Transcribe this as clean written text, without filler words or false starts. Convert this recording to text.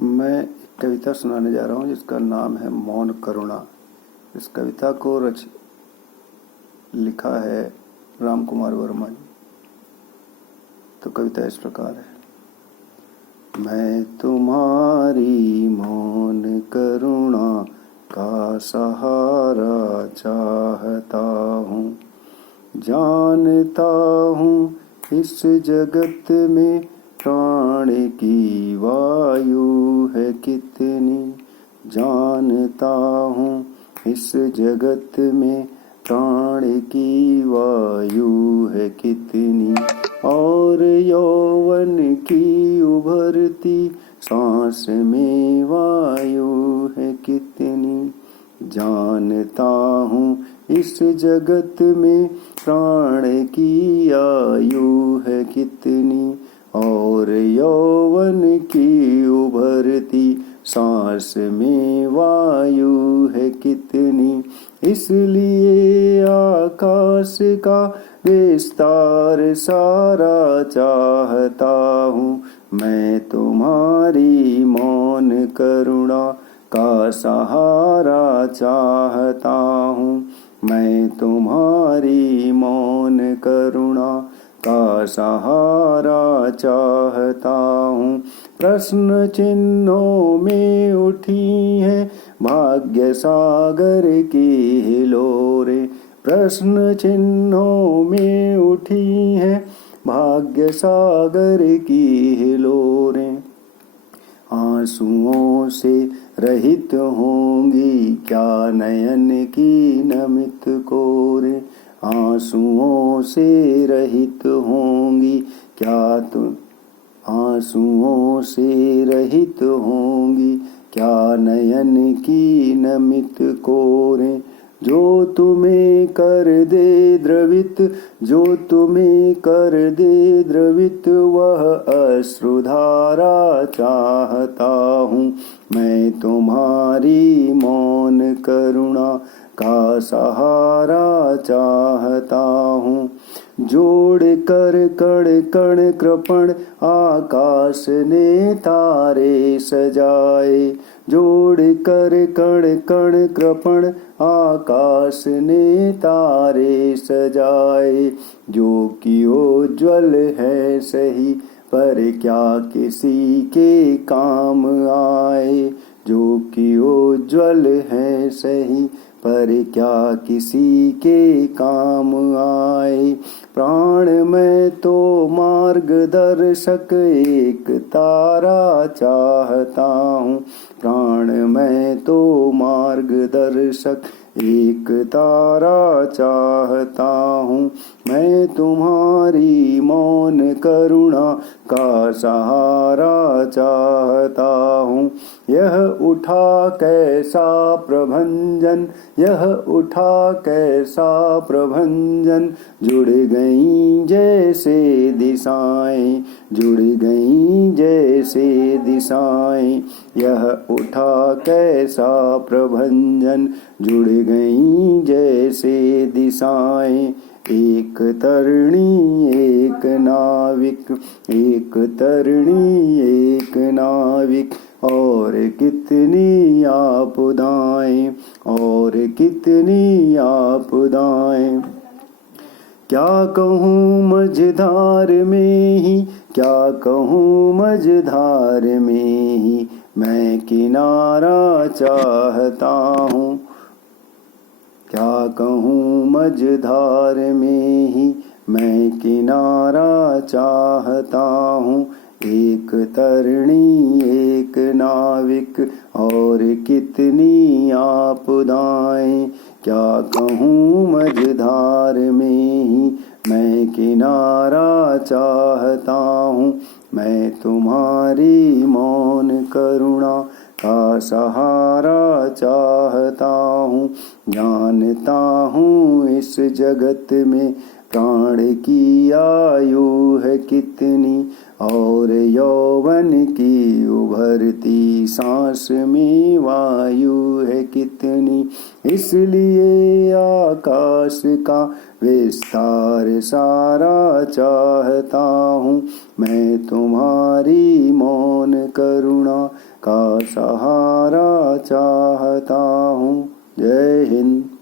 मैं एक कविता सुनाने जा रहा हूँ जिसका नाम है मौन करुणा। इस कविता को लिखा है राम कुमार वर्मा जी। तो कविता इस प्रकार है। मैं तुम्हारी मौन करुणा का सहारा चाहता हूँ, जानता हूँ इस जगत में प्राण की वायु है कितनी, जानता हूँ इस जगत में प्राण की वायु है कितनी, और यौवन की उभरती सांस में वायु है कितनी, जानता हूँ इस जगत में प्राण की आयु है कितनी, और यौवन की उभरती सांस में वायु है कितनी। इसलिए आकाश का विस्तार सारा चाहता हूँ, मैं तुम्हारी मौन करुणा का सहारा चाहता हूँ, मैं तुम्हारी मौन करुणा का सहारा चाहता हूँ। प्रश्न चिन्हों में उठी है भाग्य सागर की हिलोरे, प्रश्न चिन्हों में उठी है भाग्य सागर की हिलोरे, आंसुओं से रहित होंगी क्या नयन की नमित कोरे, आंसुओं से रहित होंगी क्या तुम, आंसुओं से रहित होंगी क्या नयन की नमित कोरे, जो तुम्हें कर दे द्रवित, जो तुम्हें कर दे द्रवित वह अश्रुधारा चाहता हूँ, मैं तुम्हारी मौन करुणा का सहारा चाहता हूँ। जोड़ कर कण कण कृपण आकाश ने तारे सजाए, जोड़ कर कण कण कृपण आकाश ने तारे सजाए, जो कि उज्ज्वल है सही पर क्या किसी के काम आए, जो कि उज्ज्वल है सही पर क्या किसी के काम आए। प्राण में तो मार्गदर्शक एक तारा चाहता हूँ, प्राण में तो मार्गदर्शक एक तारा चाहता हूँ, मैं तुम्हारी मौन करुणा का सहारा चाहता हूँ। यह उठा कैसा प्रभंजन, यह उठा कैसा प्रभंजन, जुड़ गई जैसे दिशाएं, जुड़ गई जैसे दिशाएं, यह उठा कैसा प्रभंजन, जुड़ गई जैसे दिशाएं। एक तरणी एक नाविक, एक तरणी एक नाविक, और कितनी आपदाएं, और कितनी आपदाएं। क्या कहूँ मझधार में ही, क्या कहूँ मझधार में ही, मैं किनारा चाहता हूँ, क्या कहूँ मझधार में ही मैं किनारा चाहता हूँ। एक तरणी एक नाविक, और कितनी आपदाएं, क्या कहूँ मझधार में ही मैं किनारा चाहता हूँ, मैं तुम्हारी मौन करुणा का सहारा चाहता हूँ। जानता हूँ इस जगत में प्राण की आयु है कितनी, और यौवन की उभरती सांस में वायु है कितनी। इसलिए आकाश का विस्तार सारा चाहता हूँ, मैं तुम्हारी मौन करुणा का सहारा चाहता हूँ। जय हिंद।